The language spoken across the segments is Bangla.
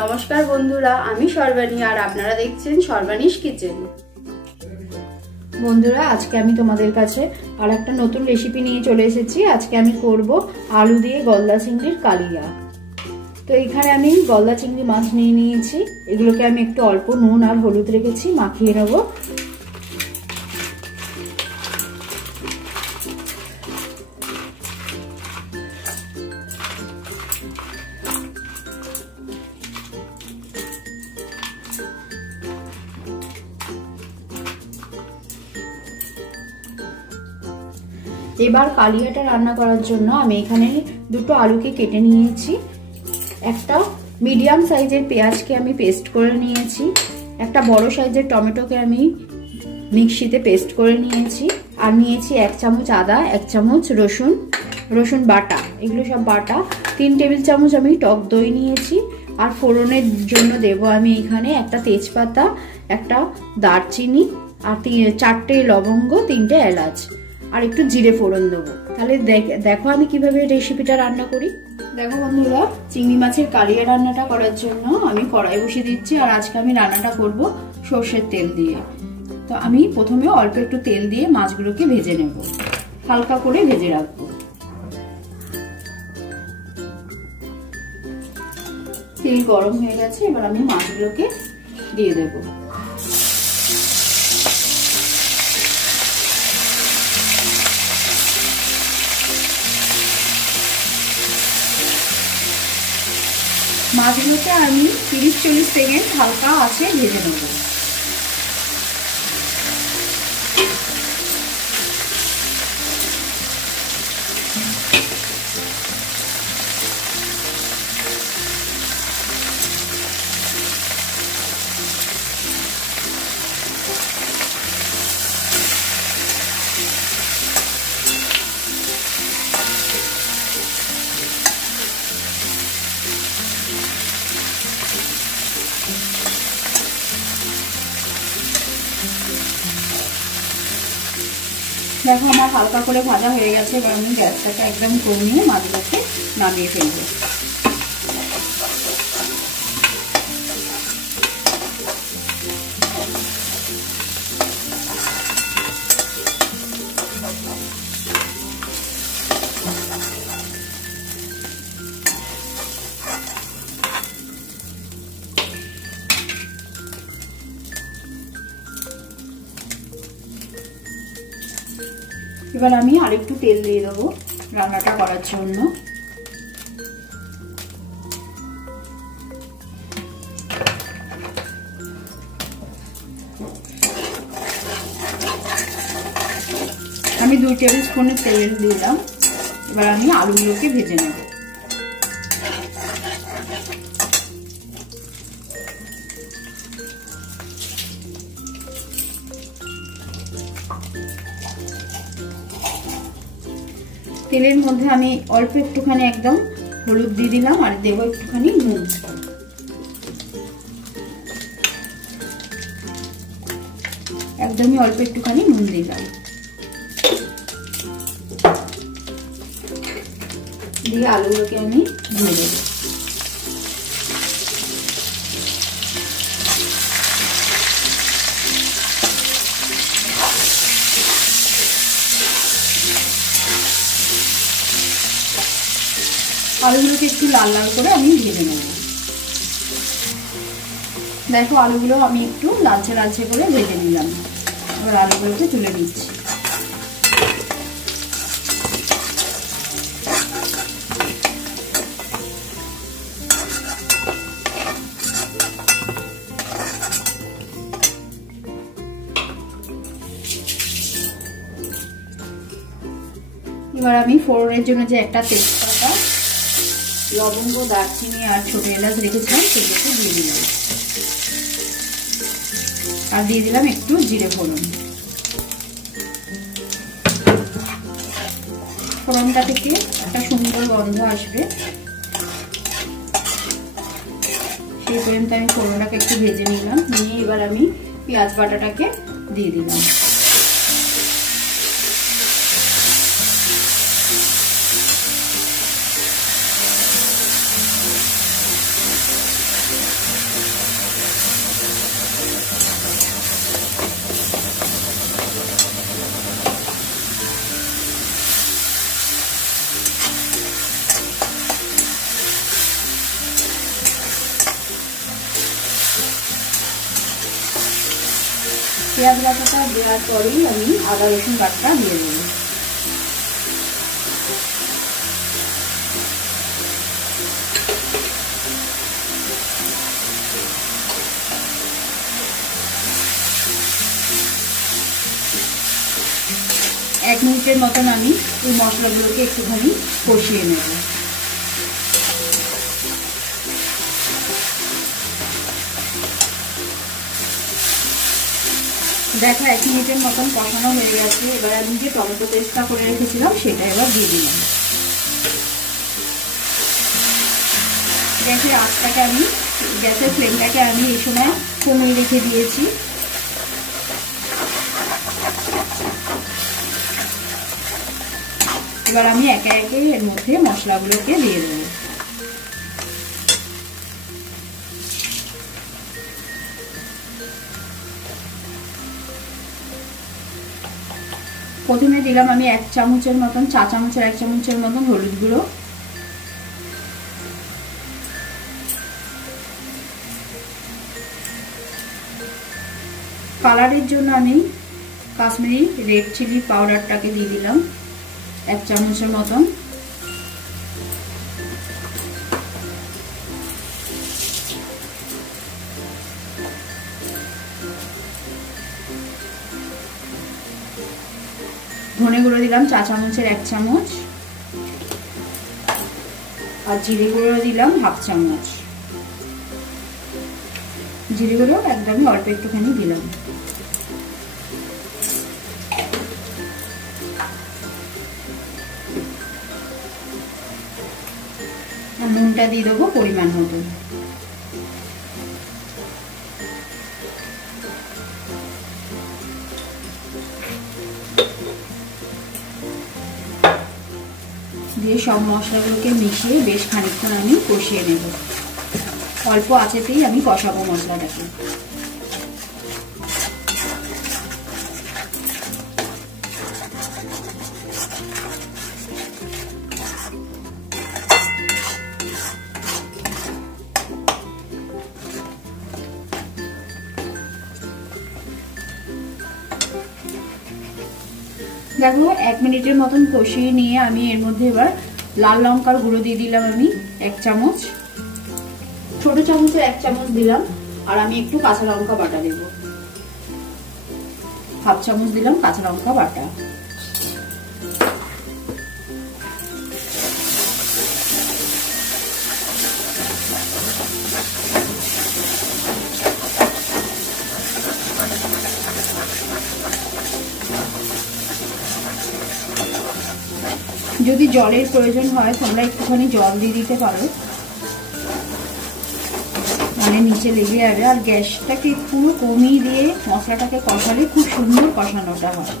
নমস্কার বন্ধুরা, আমি সর্বাণী আর আপনারা দেখছেন সর্বাণীস কিচেন। বন্ধুরা, আজকে আমি তোমাদের কাছে আর একটা নতুন রেসিপি নিয়ে চলে এসেছি। আজকে আমি করব আলু দিয়ে গলদা চিংড়ির কালিয়া। তো এখানে আমি গলদা চিংড়ি মাছ নিয়ে নিয়েছি। এগুলোকে আমি একটু অল্প নুন আর হলুদ রেখেছি, মাখিয়ে নেবো। এবার কালিয়াটা রান্না করার জন্য আমি এখানে দুটো আলুকে কেটে নিয়েছি, একটা মিডিয়াম সাইজের পেঁয়াজকে আমি পেস্ট করে নিয়েছি, একটা বড় সাইজের টমেটোকে আমি মিক্সিতে পেস্ট করে নিয়েছি, আর নিয়েছি 1 চামচ আদা, 1 চামচ রসুন বাটা, এগুলো সব বাটা। 3 টেবিল চামচ আমি টক দই নিয়েছি। আর ফোড়নের জন্য দেব আমি এখানে একটা তেজপাতা, একটা দারচিনি, আর 4টে লবঙ্গ, 3টে এলাচ, আর একটু জিরে ফোড়ন দেবো। তাহলে দেখো আমি কিভাবে রেসিপিটা রান্না করি। দেখো বন্ধুরা, চিংড়ি মাছের কালিয়া রান্নাটা করার জন্য আমি কড়াই বসিয়ে দিচ্ছি। আর আজকে আমি রান্নাটা করব সর্ষের তেল দিয়ে। তো আমি প্রথমে অল্প একটু তেল দিয়ে মাছগুলোকে ভেজে নেব, হালকা করে ভেজে রাখবো। তেল গরম হয়ে গেছে, এবার আমি মাছগুলোকে দিয়ে দেবো। মাছগুলোকে আমি 30-40 সেকেন্ড হালকা আছে ভেজে নেব। দেখো আমার হালকা করে ভাজা হয়ে গেছে। এবার আমি গ্যাসটাকে একদম কমিয়ে মাছগুলোকে নামিয়ে ফেলবো। এবার আমি আরেকটু তেল দিয়ে দেবো রান্নাটা করার জন্য। আমি 2 টেবিল স্পুনের তেল দিলাম। এবার আমি আলুগুলোকে ভেজে নেব। তেলের মধ্যে আমি অল্প একটুখানি একদম হলুদ দিয়ে দিলাম, আর দেবো একটুখানি নুন। একদমই অল্প একটুখানি নুন দিলাম, দিয়ে আলুগুলোকে আমি ধুয়ে দেবো। আলুগুলোকে একটু লাল লাল করে আমি ভেজে নেব। দেখো আলুগুলো আমি একটু লালচে লালচে করে ভেজে নিলাম। এবার আলুগুলোকে তুলে নিচ্ছি। এবার আমি ফোড়নের জন্য যে একটা তেজপাতা, লবঙ্গ, দারচিনি আর ছোট এলাচ রেখেছিলাম সেগুলোকে দিয়ে দিলাম, আর দিয়ে দিলাম একটু জিরে ফোড়ন। ফোড়নটা থেকে একটা সুন্দর গন্ধ আসবে, সেই পর্যন্ত আমি ফোড়নটাকে একটু ভেজে নিলাম। নিয়ে এবার আমি পেঁয়াজ বাটাটাকে দিয়ে দিলাম। পেঁয়াজ বাটাটা দেওয়ার পরেই আমি আদা রসুন বাটা দিয়ে দেবো। এক মিনিটের মতন আমি এই মশলাগুলোকে একটুখানি কষিয়ে নেব। দেখো 1 মিনিটের মতন কষানো হয়ে গেছে। এবার আমি যে টমেটো পেস্টটা করে রেখেছিলাম সেটা এবার দিয়ে দিলাম। গ্যাসের আঁচটাকে আমি গ্যাসের ফ্লেমটাকে আমি এই সময় কমিয়ে রেখে দিয়েছি। এবার আমি একে একে এর মধ্যে মশলাগুলোকে দিয়ে দেব। প্রথমে দিলাম আমি 1 চামচের মতন, চা চামচের 1 চামচের মতন হলুদ গুঁড়ো, কালারের জন্য আমি কাশ্মীরি রেড চিলি পাউডারটাকে দিয়ে দিলাম 1 চামচের মতন। ধনে গুঁড়ো দিলাম চা চামচের 1 চামচ, আর জিরে গুঁড়ো দিলাম 1/2 চামচ। জিরে গুঁড়ো একদমই অল্প একটুখানি দিলাম। নুনটা দিয়ে দেবো পরিমাণ মতো। দিয়ে সব মশলাগুলোকে মিশিয়ে বেশ খানিকক্ষণ আমি কষিয়ে নেব। অল্প আঁচেতেই আমি কষাবো মশলাটাকে। দেখো 1 মিনিটের মতন কষিয়ে নিয়ে আমি এর মধ্যে এবার লাল লঙ্কার গুঁড়ো দিয়ে দিলাম আমি 1 চামচ, ছোট চামচের 1 চামচ দিলাম। আর আমি একটু কাঁচা লঙ্কা বাটা দেব, 1/2 চামচ দিলাম কাঁচা লঙ্কা বাটা। যদি জলের প্রয়োজন হয় তোমরা একটুখানি জল দিয়ে দিতে পারো, মানে নিচে লেগে যাবে। আর গ্যাসটাকে একটু কমিয়ে দিয়ে মশলাটাকে কষালে খুব সুন্দর কষানোটা হয়।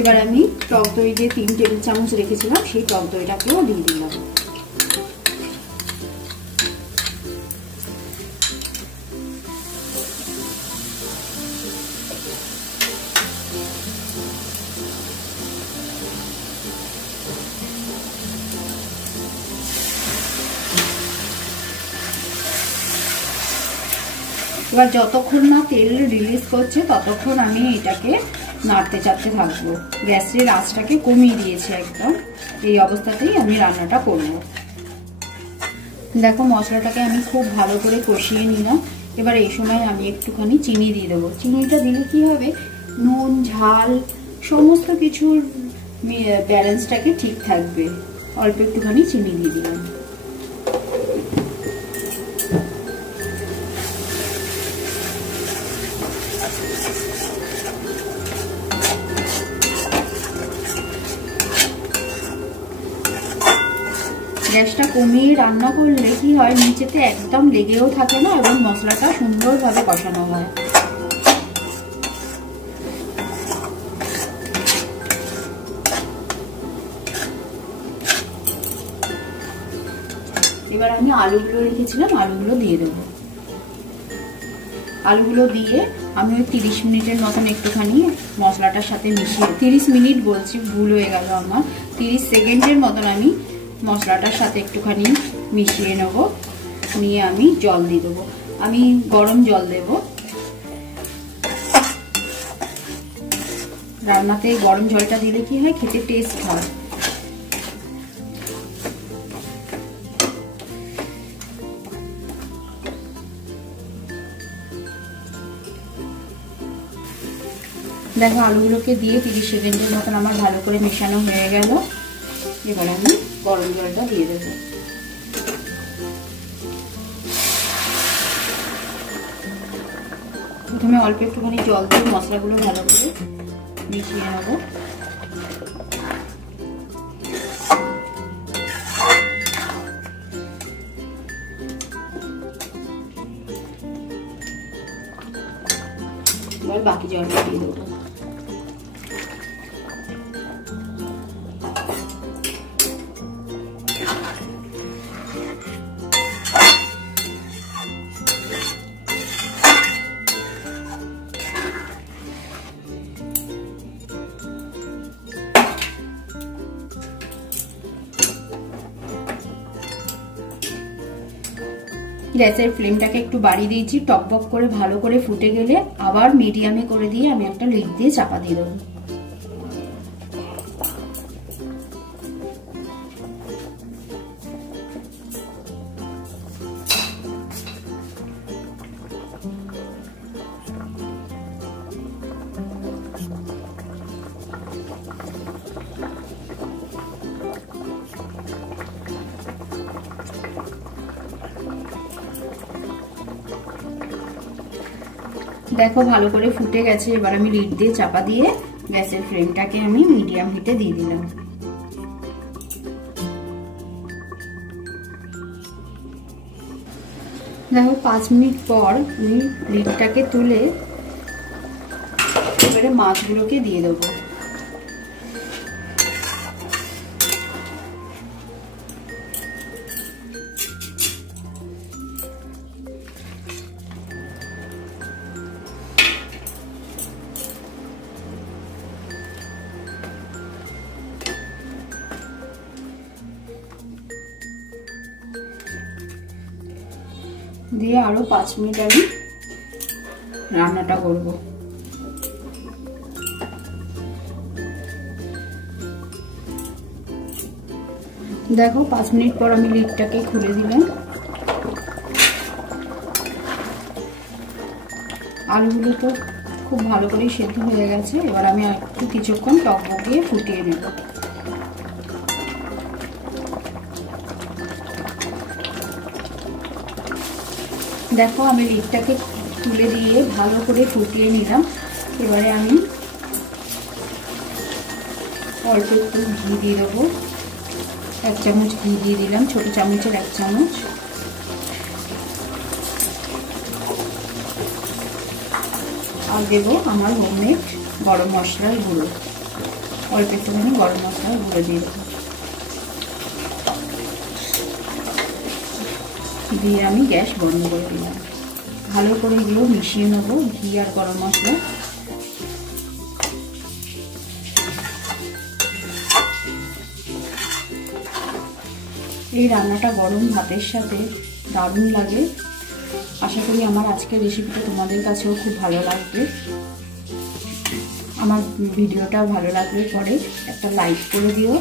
এবার আমি টক দই দিয়ে 3 টেবিল চামচ রেখেছিলাম, সেই টক দইটাকেও দিয়ে দিলাম। এবার যতক্ষণ না তেল রিলিজ করছে ততক্ষণ আমি এটাকে নাড়তে চাড়তে থাকবো। গ্যাসের আঁচটাকে কমিয়ে দিয়েছি একদম। এই অবস্থাতেই আমি রান্নাটা করব। দেখো মশলাটাকে আমি খুব ভালো করে কষিয়ে নিলাম। এবার এই সময় আমি একটুখানি চিনি দিয়ে দেবো। চিনিটা দিলে কি হবে, নুন ঝাল সমস্ত কিছুর ব্যালেন্সটাকে ঠিক থাকবে। অল্প একটুখানি চিনি দিয়ে দিলাম। গ্যাসটা কমিয়ে রান্না করলে কি হয়, নিচেতে একদম লেগেও থাকে না এবং মশলাটা সুন্দরভাবে কষানো হয়। এবার আমি আলুগুলো রেখেছিলাম, আলুগুলো দিয়ে দেবো। আলুগুলো দিয়ে আমি ওই 30 মিনিটের মতন একটুখানি মশলাটার সাথে মিশিয়ে, 30 মিনিট বলছি, ভুল হয়ে গেল আমার, 30 সেকেন্ডের মতন আমি মশলাটার সাথে একটুখানি মিশিয়ে নেব। নিয়ে আমি জল দিয়ে দেবো। আমি গরম জল দেব। রান্নাতে গরম জলটা দিলে কি হয়, খেতে টেস্ট হয়। দেখো আলুগুলোকে দিয়ে 30 সেকেন্ডের মতন আমার ভালো করে মেশানো হয়ে গেল। এবার আমি গরম জলটা দিয়ে দেবো। প্রথমে অল্প একটুখানি জল দিয়ে মশলাগুলো ভালো করে মিশিয়ে নেবো। এবার বাকি জলটা দিয়ে দেবো। গ্যাসের ফ্লেমটাকে একটু বাড়িয়ে দিয়েছি, টকবক করে ভালো করে ফুটে গেলে আবার মিডিয়ামে করে দিয়ে আমি একটা লিড দিয়ে চাপা দিয়ে দেবো। দেখো ভালো করে ফুটে গেছে। এবার আমি লিড দিয়ে চাপা দিয়ে গ্যাসের ফ্লেমটাকে আমি মিডিয়াম হিটে দিয়ে দিলাম। দেখো 5 মিনিট পর আমি লিডটাকে তুলে এবারে মাছগুলোকে দিয়ে দেবো। দিয়ে আরো 5 মিনিট আমি রান্নাটা করব। দেখো 5 মিনিট পর আমি লিডটাকে খুলে দিলাম। আলুগুলো তো খুব ভালো করে সেদ্ধ হয়ে গেছে। এবার আমি একটু কিছুক্ষণ টকবকিয়ে ফুটিয়ে নেব। দেখো আমি লিডটাকে তুলে দিয়ে ভালো করে ফুটিয়ে নিলাম। এবারে আমি অল্প একটু ঘি দিয়ে দেবো। 1 চামচ ঘি দিয়ে দিলাম, ছোট চামচের 1 চামচ। আর দেবো আমার হোমমেড গরম মশলার গুঁড়ো, অল্প একটুখানি গরম মশলার গুঁড়ো দিয়ে দেবো। দিয়ে আমি গ্যাস বন্ধ করে দিলাম। ভালো করে এগুলো মিশিয়ে নেবো, ঘি আর গরম মশলা। এই রান্নাটা গরম ভাতের সাথে দারুণ লাগে। আশা করি আমার আজকের রেসিপিটা তোমাদের কাছেও খুব ভালো লাগবে। আমার ভিডিওটা ভালো লাগলে পরে একটা লাইক করে দিও,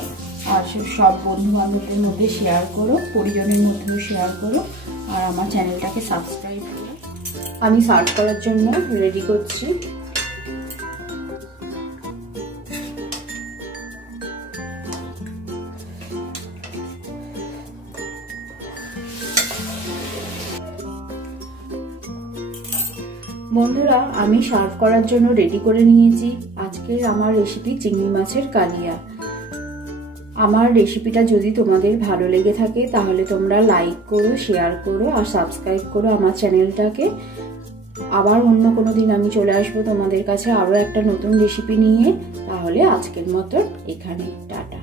আর সব বন্ধু বান্ধবদের মধ্যে শেয়ার করো, পরিজনের মধ্যেও শেয়ার করো, আর আমার চ্যানেলটাকে সাবস্ক্রাইব করো। আমি সার্ভ করার জন্য রেডি করছি। বন্ধুরা আমি সার্ভ করার জন্য রেডি করে নিয়েছি আজকের আমার রেসিপি চিংড়ি মাছের কালিয়া। আমার রেসিপিটা যদি তোমাদের ভালো লেগে থাকে তাহলে তোমরা লাইক করো, শেয়ার করো আর সাবস্ক্রাইব করো আমার চ্যানেলটাকে। আবার অন্য কোনো দিন আমি চলে আসবো তোমাদের কাছে আরো একটা নতুন রেসিপি নিয়ে। তাহলে আজকের মতো এখানে টাটা।